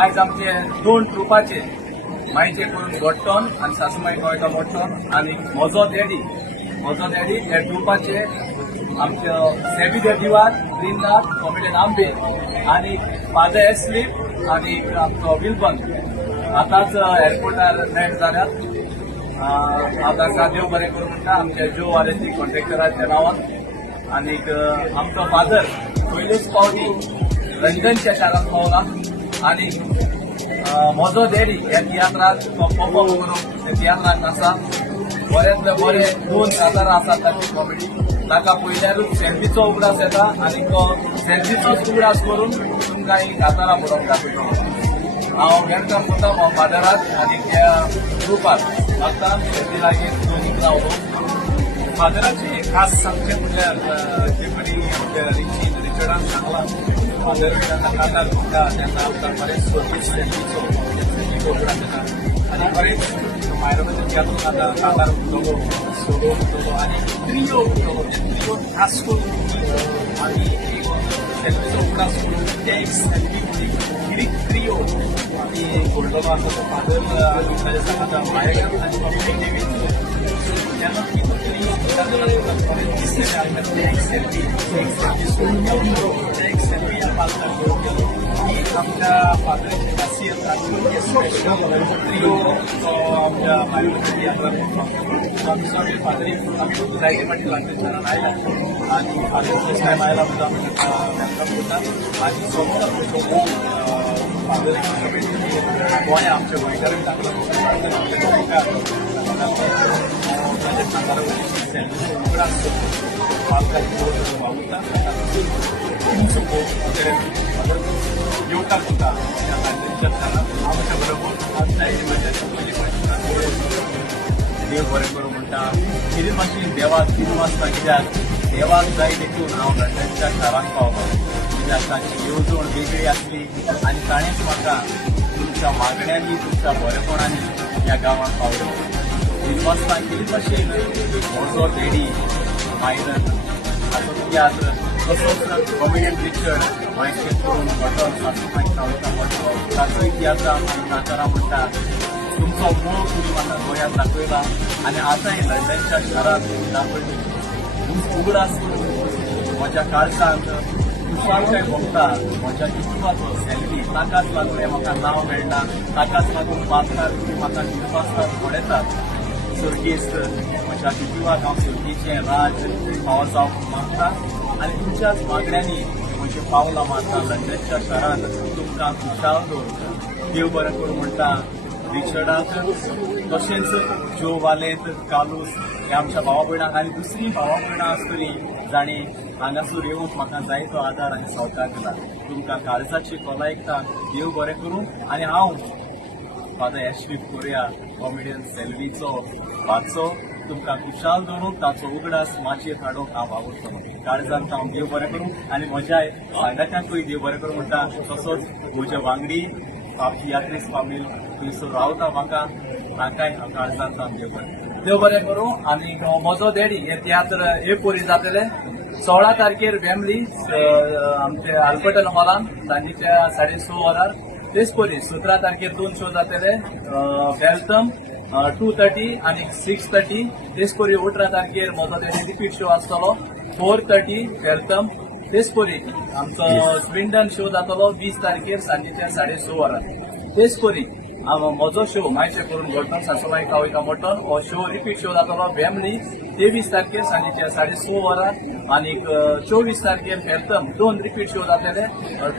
आयज आमचे दोन ट्रुपाचे मायचे करून गोट्टोन आणि सासूमाई गोयका मोट्टोन आणि म्हजो डॅडी त्या ट्रुपाचे आमचे सेबी दिवार ग्रीननाथ कॉमेडियन आंबे आणि फादर एस्लीप आणि आमचो विल्बन आताच एअरपोर्टार लँड जाल्यात. आतां देव बरें करूं म्हणटा आमच्या जो वाल्याची कॉन्ट्रॅक्टराच्या नांवान आणि आमचो फादर पयलेच पावटी लंडनच्या शारांत पावला आणि म्हजो डॅडी ह्या तियात्रात परफॉर्म करूंक त्या तियात्राक आसा. बऱ्यांतले बरे 2 कातारां आसात ताची कॉमेडी. ताका पयल्यारूच सेल्फीचो उगडास येता आणि तो सेल्फीचोच उगडास करून तुमकां ही कातारां म्हणून दाखयता. हांव वेलकम करता फादराक आणि त्या ग्रुपाक आता सेल्फी लागीं 2 उगडां उलोवंक. फादराची खास सांगचें म्हणल्यार जे कोणी रिचर्डान सांगला फादर जेन्ना कातार घुमता तेन्ना आमकां बरेच सोबीत सेल्फीचो उगडास येता आणि बरेच मायरोबेच्या तियात्रांत आतां कातार उरतलो सोलो उरतलो आणि ट्रियो उरतलो. ट्रियो खास करून आणि एक सेल्फीचो उगडास करून ते एक सेल्फी गिरीक ट्रियो आणि घडलेलो आसा तो फादर आनी ताचे सांगाता मायेक आनी पब्लीक टीव्हीन जेन्ना ती ट्रियो बरें दिसलेलें आमकां ते एक सेल्फी ह्या पालकान घेवन गेलो. ही आमच्या फादराची खासियत आनी स्पेशल ट्रियो आमच्या मायरोबेच्या तियात्रांत आमचे फादरीक आमी जायते फाटी लंडनच्यान आयला आणि फादर फर्स्ट टायम आयला म्हणटा वेलकम करता आणि समोर फादर गोंया आमच्या गोंयकारांक ताजे सांगारा उगडास पालकाची वावुरता येवकार करता आमच्या बरोबर आमच्या देव बरें करूं म्हणटा. कितें मातशी देवाक कितें वाचता कित्याक देवाक जाय देखून हांव लंडनच्या शारांत पावलो कित्याक ताची येवजण वेगळी आसली आणि ताणेंच म्हाका तुमच्या मागण्यांनी तुमच्या बरेपणांनी ह्या गांवांत पावलो. कितें वाचता कितें भाशेन म्हजो डॅडी मायरन हाचो तियात्र तसोच कॉमेडियन रिचर्ड गोंयचे करून बटन सासूमाई सावळका बटन ताचोय तियात्र आमी कातारां म्हणटा. तुमचो मूळ तुमी म्हाका गोंयांत दाखयला आणि आतांय लंडनच्या शारांत दाखयली उगडास करून म्हज्या काळजांत खुशालकाय भोगता म्हज्या कुटुंबाचो सेल्फी ताकाच लागून हें म्हाका नांव मेळटा. ताकाच लागून पालकार तुमी म्हाका निर्वासतात पडयतात. सर्गेस्त म्हज्या कुटुंबाक हांव सर्गेचें राज फावो जावंक मागता आणि तुमच्याच मागण्यांनी म्हजें पावलां मारता लंडनच्या शारांत तुमकां खुशाल दवरता. देव बरें करूं म्हणटा रिचर्डाक तशेंच जो वालेत कालूस हे आमच्या भावा भयणांक आनी दुसरी भावा भयणां आसतली जाणी हांगासर येवंक म्हाका जायतो आदार आनी सहकार दिला. तुमकां काळजाची खोलायकता देव बरें करूं आणि हांव फादर एस्लीप कोरया कॉमेडियन सेल्वीचो वाचो तुमकां खुशाल दवरूंक ताचो उगडास माचयेर हाडूंक हांव वावुरतलों. काळजांत हांव देव बरें करूं आणि म्हज्या सांगात्यांकूय देव बरें करूं म्हणटा. तसोच म्हजे वांगडी तियात्रीस फामील थंयसर रावता म्हाका ताकाय हांव काळजांत हांव देव बरें करूं. आणि म्हजो डॅडी हे तियात्र एपोरी जातले 16 तारखेर फॅमिली आमचे आल्बर्टन हॉलान सांजेच्या 6:30 वरार. तेच परी 17 तारखेर 2 शो जातले बेल्टम 2:30 आणि 6:30. तेच परी 18 तारखेर म्हजो डॅडी रिपीट शो आसतलो 4:30 बेल्टम. तेच परी आमचो स्विंडन शो जातलो 20 तारखेर सांजेच्या 6:30 वरार. तेच परी म्हजो शो मायशे करून घडटन सासूमाई कावयका मोटन हो शो रिपीट शो जातलो फॅमिली 23 तारखेर सांजेच्या 6:30 वरार आणि 24 तारखेर बेल्टम 2 रिपीट शो जातले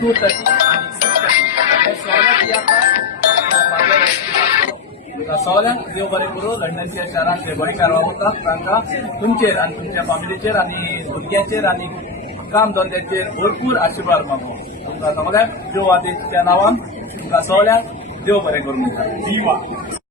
2:30 आणि 6:30. सगळ्यांक देव बरें करूं. लंडनच्या शारांत जे गोंयकार वावुरतात तांकां तुमचेर आनी तुमच्या फॅमिलीचेर आनी भुरग्यांचेर आनी काम धंद्याचेर भरपूर आशिर्वाद मागूं. तुमकां सगळ्यांक देव आदेशच्या नांवान तुमकां सगळ्यांक देव बरें करूं.